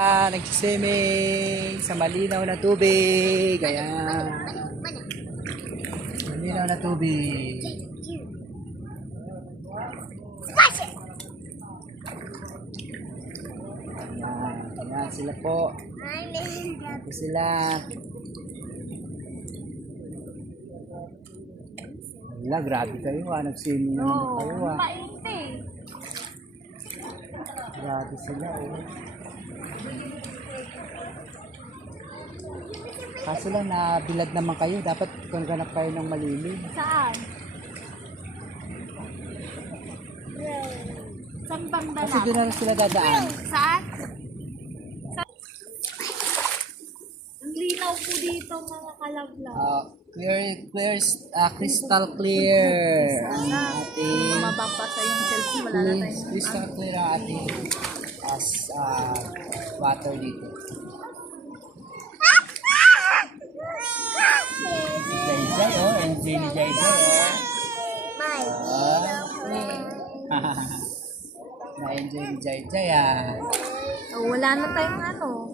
Ah, nagsiswimming sa malinaw na tubig. Ayan. Malinaw na tubig. Ayan, ayan sila po. Ito sila. Wala, grabe kayo ah. Nag-swimming na naman kayo ah. Grabe sila oh. Kaso lang nabilad naman kayo. Dapat kung ganap kayo ng malilim. Saan? Saan bang Kasi dalag? doon na sila dadaan. Saan? Sa- Ang linaw po dito mga kalaglag. Ah, clear, clear, ah, crystal clear. Ang ating Mababasa yung cellphone, wala na tayo. crystal clear ang ating as ah, water dito. Jai Jai, oh. And Jai Jai, oh. Ah. Na-enjoy ni Jai Jai, ah. Oh, wala na tayong ano.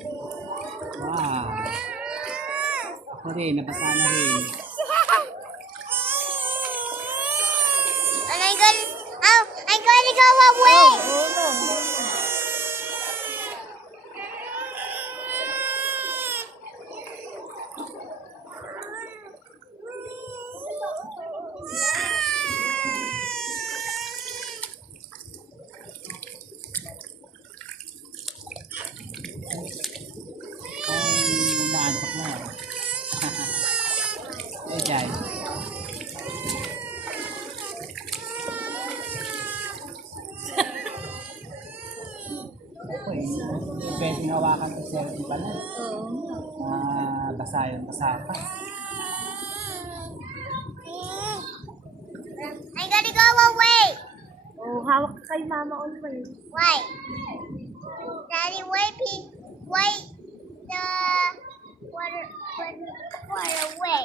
Wow. Ako rin, nabasa na rin. And I'm gonna, oh, I'm gonna go away. Oh, no. Ang naantok na. Eh, Jai. Ako eh, pwedeng hawakan ko cellphone pala. Oo. Ah, basa yun, basa pa. I'm gonna go away. Oh, hawak ka kay mama always. Why? Daddy, why why the water water water away?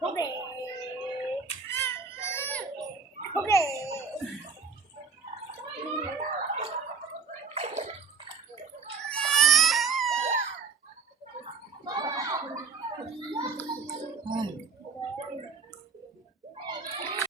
Kobe.